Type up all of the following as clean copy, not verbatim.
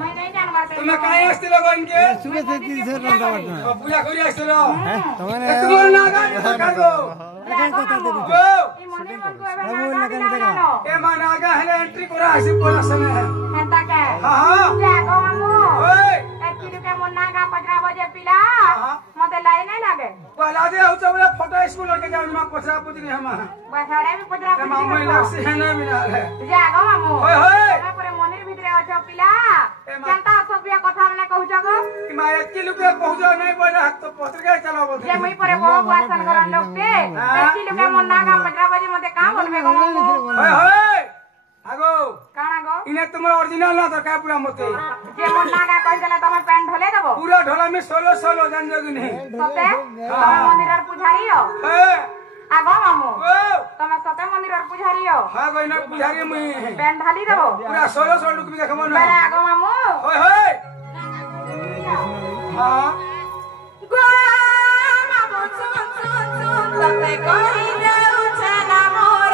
मैं नहीं जानवर के तुम्हें काहे आस्ते लोग इनके सुबह से 3 से रंदा बटना पूजा करी आस्ते लो तुम्हारे तुम्हारे नागा कर दो अगर कोता दे जो ई मनी मन को एबे ना ए मानागा है एंट्री करा आसी बोला समय है हंता के हां हां जागो मामू ओए एक किलो के मुन्ना का 15 बजे पिला मते लाई नहीं लागे पहला दे हो चबले फोटो स्कूल लड़के जा में पछरा पुतरी हम बसाड़े में 15 बजे मामू इलाज से है ना मिला है जागो मामू ओए होए तमे परे मनिर भितरे अछ पिला जनता सोपिया कथा मने कहू जगो कि मैं 1 किलो के पहुंचो नहीं बोला तो पत्रिका चलाओ बोल जे मई परे बहुत वासन करन लोग के 1 किलो के मुन्ना का 15 बजे मते का बोलबे गो मामू ओए होए आगो काना गो इने तुम्हारा ओरिजिनल ना दरकार पूरा मते जे मुन्ना का कहि देला तमे पैंट ढोले देबो पूरा ढोला में 16 जान जोगी नहीं सते तमे मंदिर और पुजारी हो है आगो मामू ओ तमे सते मंदिर और पुजारी हो हां गई ना पुजारी मुई पैंट ढाली देबो पूरा 16 लुक भी देखबो ना बरे आगो मामू ओए होए हां गो मामू सुन तते कहि देउ छना मोर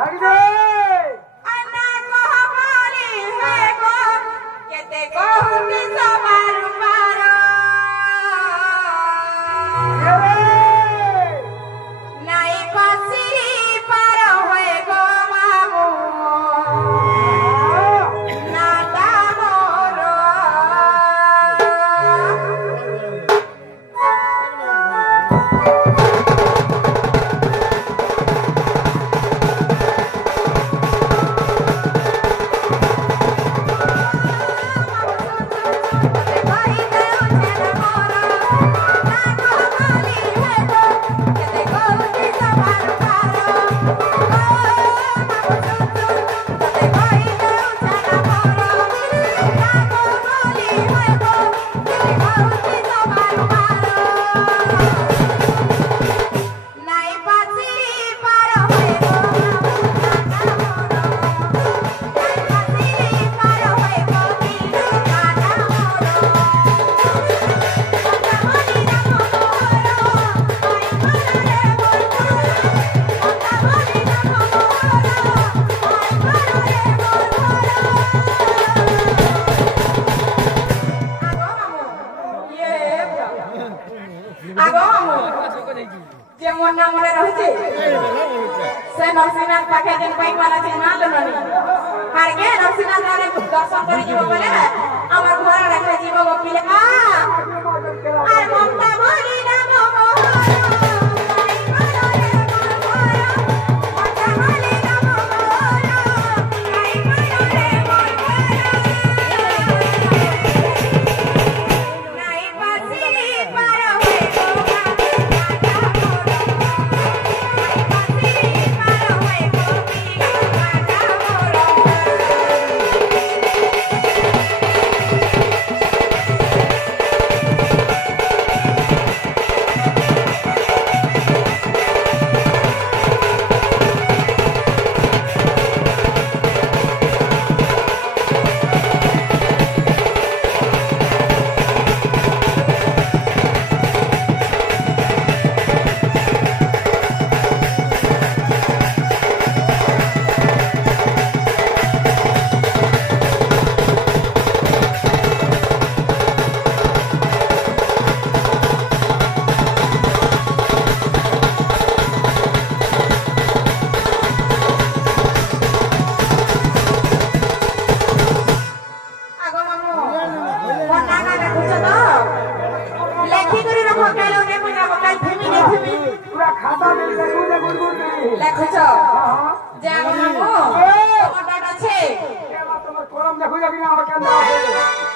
हट दे अन्ना कह बोली है गो केते कहू कि सवार मारो नहीं फांसी पर होए गो मामू नाता मोरो जे मोना मोरे रहते से नरसिंहनाथ पाखे जन बाइक वाला छे ना लननी हार के नरसिंहनाथ वाले दर्शन करी जीव बोले हमर घर रखे जीव गो पिले आ ममता बोली ना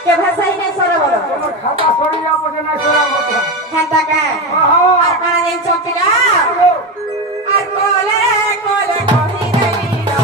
के भाषा ही नहीं सोरा बोलो खाता छोड़ी आप मुझे नहीं सोरा बोलो खाता का और करा दिन चौकीला और कोले कोले कोही नहीं लो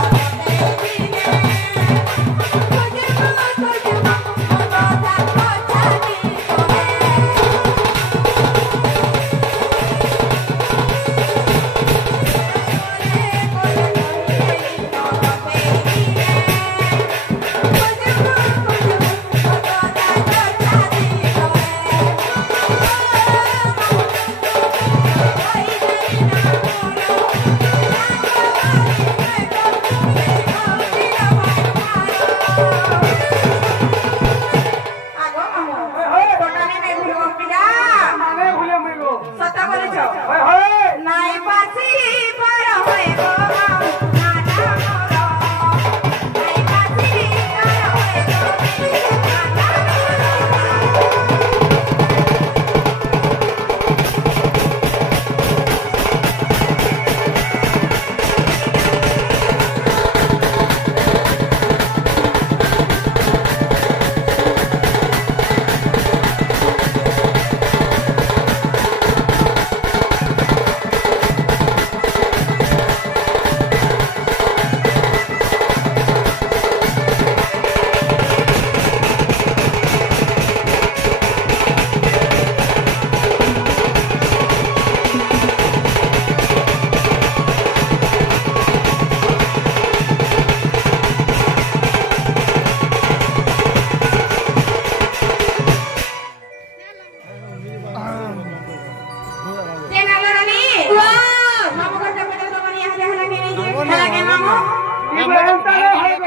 দিদি খেলা কেন মামু এবার এন্টারে হইব